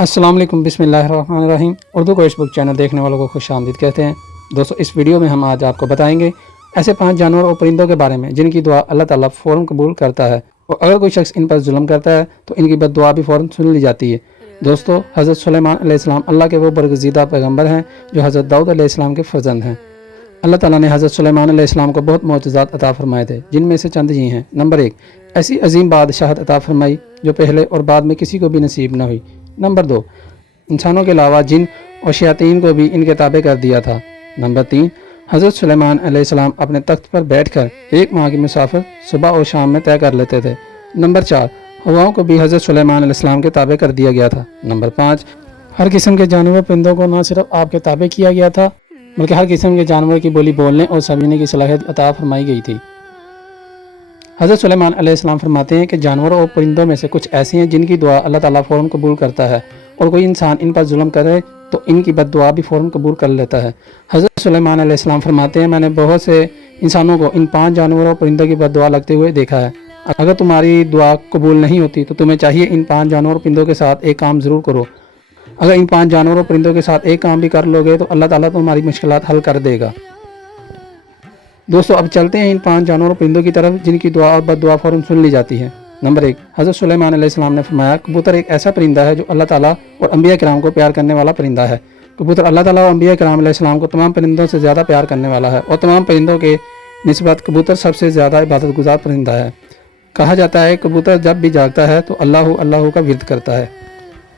अस्सलाम वालेकुम, बिस्मिल्लाहिर्रहमानिर्रहीम। उर्दू कोर्स बुक चैनल देखने वालों को खुश आमदीद कहते हैं। दोस्तों, इस वीडियो में हम आज आपको बताएंगे ऐसे 5 जानवर और परिंदों के बारे में जिनकी दुआ अल्लाह ताला फ़ौरन कबूल करता है, और अगर कोई शख्स इन पर जुल्म करता है तो इनकी बद्दुआ भी फ़ौरन सुन ली जाती है। दोस्तों, हज़रत सुलेमान अलैहिस्सलाम अल्लाह के वो बरगज़ीदा पैगम्बर हैं जो हज़रत दाऊद अलैहिस्सलाम के फ़र्जंद हैं। अल्लाह ताला ने हज़रत सुलेमान अलैहिस्सलाम को बहुत मोअज़्ज़ात अता फ़रमाए थे, जिनमें से चंद ये हैं। नंबर 1, ऐसी अजीम बादशाहत अता फ़रमाई जो पहले और बाद में किसी को भी नसीब न हुई। नंबर 2, इंसानों के अलावा जिन और शयातीन को भी इनके ताबे कर दिया था। नंबर 3, हज़रत सुलेमान अलैहिस्सलाम अपने तख्त पर बैठकर 1 माह की मुसाफिर सुबह और शाम में तय कर लेते थे। नंबर 4, हवाओं को भी हज़रत सुलेमान अलैहिस्सलाम के ताबे कर दिया गया था। नंबर 5, हर किस्म के जानवर परिंदों को न सिर्फ आपके ताबे किया गया था, बल्कि हर किस्म के जानवर की बोली बोलने और समझने की सलाहियत अता फरमाई गई थी। हज़रत सुलेमान अलैहिस्सलाम फरमाते हैं कि जानवरों और परिंदों में से कुछ ऐसे हैं जिनकी दुआ अल्लाह ताला फ़ौरन कबूल करता है, और कोई इंसान इन पर जुल्म करे तो इनकी बद्दुआ भी फ़ौरन कबूल कर लेता है। हज़रत सुलेमान अलैहिस्सलाम फरमाते हैं, मैंने बहुत से इंसानों को इन 5 जानवरों और परिंदों की बद्दुआ लगते हुए देखा है। अगर तुम्हारी दुआ कबूल नहीं होती तो तुम्हें चाहिए इन 5 जानवरों और परिंदों के साथ एक काम ज़रूर करो। अगर इन 5 जानवरों और परिंदों के साथ एक काम भी कर लोगे तो अल्लाह ताला तुम्हारी मुश्किलात हल कर देगा। दोस्तों, अब चलते हैं इन 5 जानवरों और परिंदों की तरफ जिनकी दुआ और बद्दुआ फ़ौरन सुन ली जाती है। नंबर 1, हज़रत सुलेमान अलैहिस्सलाम ने फरमाया, कबूतर एक ऐसा परिंदा है जो अल्लाह ताला और अंबिया किराम को प्यार करने वाला परिंदा है। कबूतर अल्लाह ताला और अंबिया किराम अलैहिस्सलाम को तमाम परिंदों से ज़्यादा प्यार करने वाला है, और तमाम परिंदों के निस्बत कबूतर सबसे ज़्यादा इबादत गुजार परिंदा है। कहा जाता है कबूतर जब भी जागता है तो अल्लाह अल्लाह का विर्द करता है।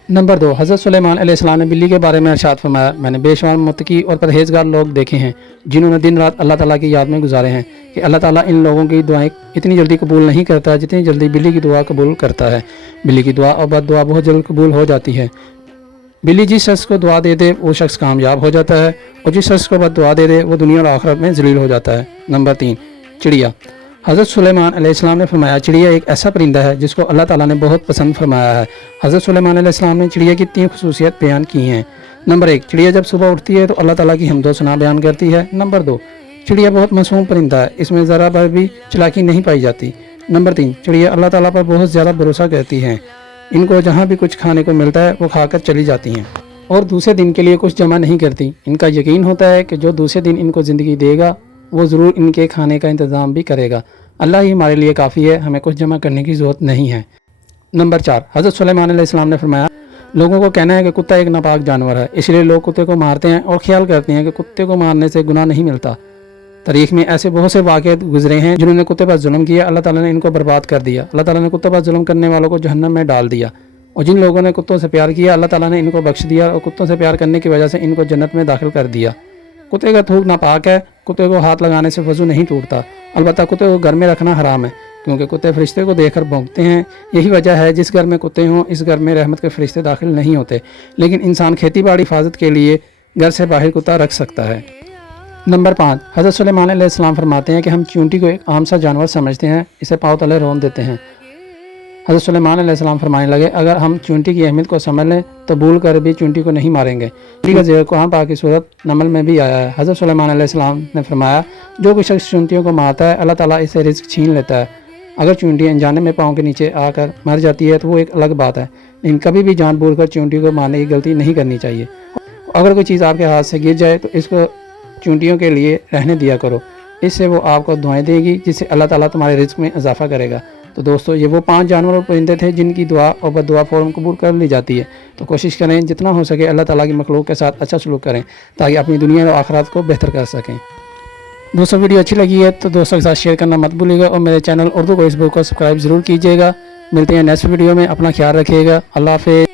नंबर 2, हज़रत सुलेमान अलैहिस्सलाम ने बिल्ली के बारे में इरशाद फरमाया, मैंने बेशुमार मुत्तकी और परहेज़गार लोग देखे हैं जिन्होंने दिन रात अल्लाह ताला की याद में गुजारे हैं कि अल्लाह ताला इन लोगों की दुआएं इतनी जल्दी कबूल नहीं करता जितनी जल्दी बिल्ली की दुआ कबूल करता है। बिल्ली की दुआ और बद्दुआ बहुत जल्द कबूल हो जाती है। बिल्ली जिस शख्स को दुआ दे दे वो शख्स कामयाब हो जाता है, और जिस शख्स को बद्दुआ दे दे वो दुनिया और आखिरत में जलील हो जाता है। नंबर 3, चिड़िया। हज़रत सुलेमान अलैहिस्सलाम ने फरमाया, चिड़िया एक ऐसा परिंदा है जिसको अल्लाह ताला ने बहुत पसंद फरमाया है। हज़रत सुलेमान अलैहिस्सलाम ने चिड़िया की 3 खुसूसियत बयान की हैं। नंबर 1, चिड़िया जब सुबह उठती है तो अल्लाह ताला की हम्दो सना बयान करती है। नंबर 2, चिड़िया बहुत मासूम परिंदा है, इसमें ज़रा भर भी चालाकी नहीं पाई जाती। नंबर 3, चिड़िया अल्लाह ताला पर बहुत ज़्यादा भरोसा करती हैं। इनको जहाँ भी कुछ खाने को मिलता है वो खाकर चली जाती हैं, और दूसरे दिन के लिए कुछ जमा नहीं करती। इनका यकीन होता है कि जो दूसरे दिन इनको ज़िंदगी देगा वो ज़रूर इनके खाने का इंतज़ाम भी करेगा। अल्लाह ही हमारे लिए काफ़ी है, हमें कुछ जमा करने की ज़रूरत नहीं है। नंबर 4, हज़रत सुलेमान अलैहिस्सलाम ने फरमाया, लोगों को कहना है कि कुत्ता एक नापाक जानवर है, इसलिए लोग कुत्ते को मारते हैं और ख्याल करते हैं कि कुत्ते को मारने से गुनाह नहीं मिलता। तारीख़ में ऐसे बहुत से वाक़े गुजरे हैं जिन्होंने कुत्ते पर जुल्म किया, अल्लाह ताला ने इनको बर्बाद कर दिया। अल्लाह ताला ने कुत्ते पर जुल्म करने वालों को जहन्नम में डाल दिया, और जिन लोगों ने कुत्तों से प्यार किया अल्लाह ताला ने इनको बख्श दिया, और कुत्तों से प्यार करने की वजह से इनको जन्नत में दाखिल कर दिया। कुत्ते का थूक नापाक है, कुत्ते को हाथ लगाने से वज़ू नहीं टूटता। अलबत्ता कुत्ते को घर में रखना हराम है, क्योंकि कुत्ते फरिश्ते को देखकर भौंकते हैं। यही वजह है जिस घर में कुत्ते हों इस घर में रहमत के फरिश्ते दाखिल नहीं होते। लेकिन इंसान खेती बाड़ी हिफाजत के लिए घर से बाहर कुत्ता रख सकता है। नंबर 5, हज़रत सुलेमान अलैहिस्सलाम फरमाते हैं कि हम चींटी को एक आम सा जानवर समझते हैं, इसे पाँव तले रोन देते हैं। हज़रत सुलेमान अलैहिस्सलाम फरमाने लगे, अगर हम चींटी की अहमियत को समझ लें तो भूल कर भी चींटी को नहीं मारेंगे। चींटी का ज़िक्र कुरान पाक की सूरत नमल में भी आया है। हज़रत सुलेमान अलैहिस्सलाम ने फरमाया, जो कोई शख्स चींटियों को मारता है अल्लाह ताला इससे रिज़्क छीन लेता है। अगर चींटी अनजाने में पाँव के नीचे आकर मर जाती है तो वो एक अलग बात है, लेकिन कभी भी जानबूझ कर चींटी को मारने की गलती नहीं करनी चाहिए। अगर कोई चीज़ आपके हाथ से गिर जाए तो इसको चींटियों के लिए रहने दिया करो, इससे वो आपको दुआएं देगी जिससे अल्लाह ताला तुम्हारे रिज़्क में इजाफा करेगा। तो दोस्तों, ये वो 5 जानवर और परिंदे थे जिनकी दुआ और बद्दुआ फ़ौरन कबूल कर ली जाती है। तो कोशिश करें जितना हो सके अल्लाह ताला की मखलूक के साथ अच्छा सलूक करें ताकि अपनी दुनिया और आखिरत को बेहतर कर सकें। दोस्तों, वीडियो अच्छी लगी है तो दोस्तों के साथ शेयर करना मत भूलिएगा, और मेरे चैनल उर्दू कोर्स बुक को सब्सक्राइब ज़रूर कीजिएगा। मिलते हैं नेक्स्ट वीडियो में, अपना ख्याल रखिएगा। अल्लाह हाफ़िज़।